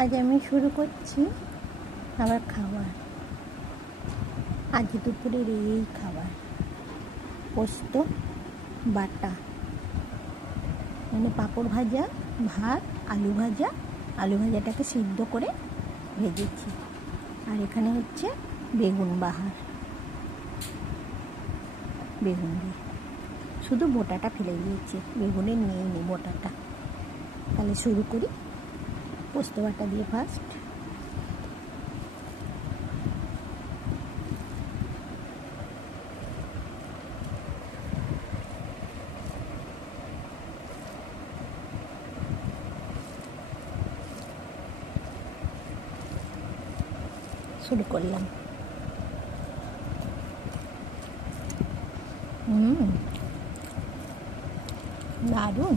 আজ আমি শুরু করছি আমার খাবার। আজ দুপুরের এই খাবার পোস্ত বাটা, মানে পাঁপড় ভাজা, ভাত, আলু ভাজা। আলু ভাজাটাকে সিদ্ধ করে ভেজেছি। আর এখানে হচ্ছে বেগুন বাহার, বেগুন দিয়ে শুধু বোটাটা ফেলে দিয়েছি, বেগুনের নিয়ে বোটাটা। তাহলে শুরু করি পোস্ত বাটা দিয়ে। ফার্স্ট শুরু করলাম। দারুণ।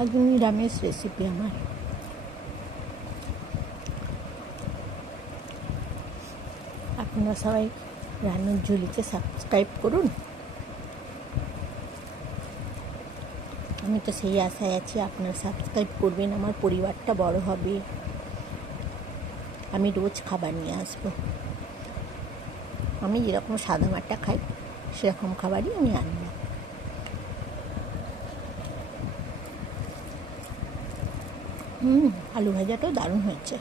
আজ নিরামিষ রেসিপি আমার। আপনারা সবাই রান্নার ঝুলিকে সাবস্ক্রাইব করুন। আমি তো সেই আশায় আছি আপনারা সাবস্ক্রাইব করবেন, আমার পরিবারটা বড় হবে, আমি রোজ খাবার নিয়ে আসবো। আমি যেরকম সাদা মাটা খাই সেরকম খাবারই আমি আনবো। আলু ভাজাটাও দারুণ হয়েছে।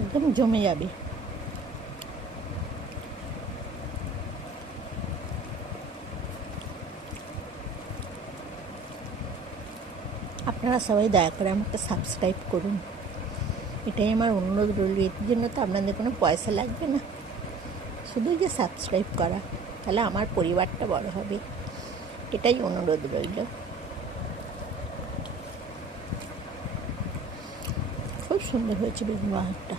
একদম জমে যাবে। আপনারা সবাই দয়া করে আমাকে সাবস্ক্রাইব করুন, এটাই আমার অনুরোধ রইল। এর জন্য তো আপনাদের কোনো পয়সা লাগবে না, শুধু যে সাবস্ক্রাইব করা, তাহলে আমার পরিবারটা বড় হবে, এটাই অনুরোধ রইল। খুব সুন্দর হয়েছে বেগুন বাহারটা।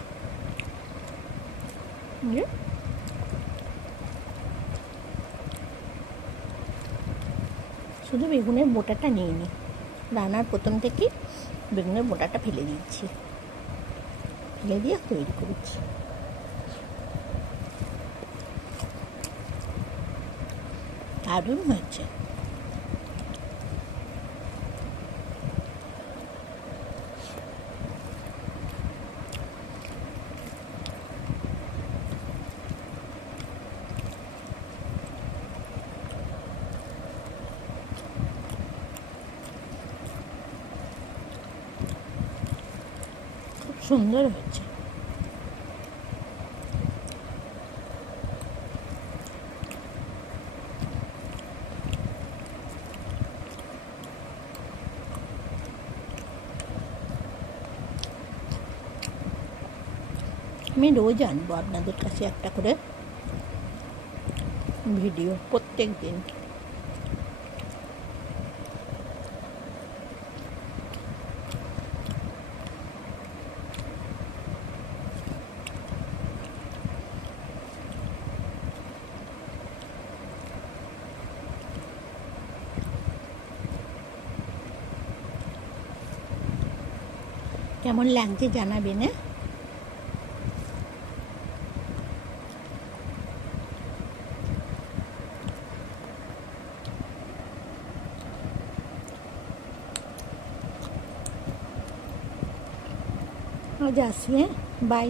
শুধু বেগুনের বোটাটা নিয়ে নিই, রান্নার প্রথম থেকেই বেগুনের বোটাটা ফেলে দিচ্ছি, ফেলে দিয়ে তৈরি করেছি। দারুণ হয়েছে। খুব সুন্দর হয়েছে। আমি রোজ আনবো আপনাদের কাছে একটা করে ভিডিও, প্রত্যেক দিন। কেমন লাগছে জানাবেন। আজ আসি, বাই।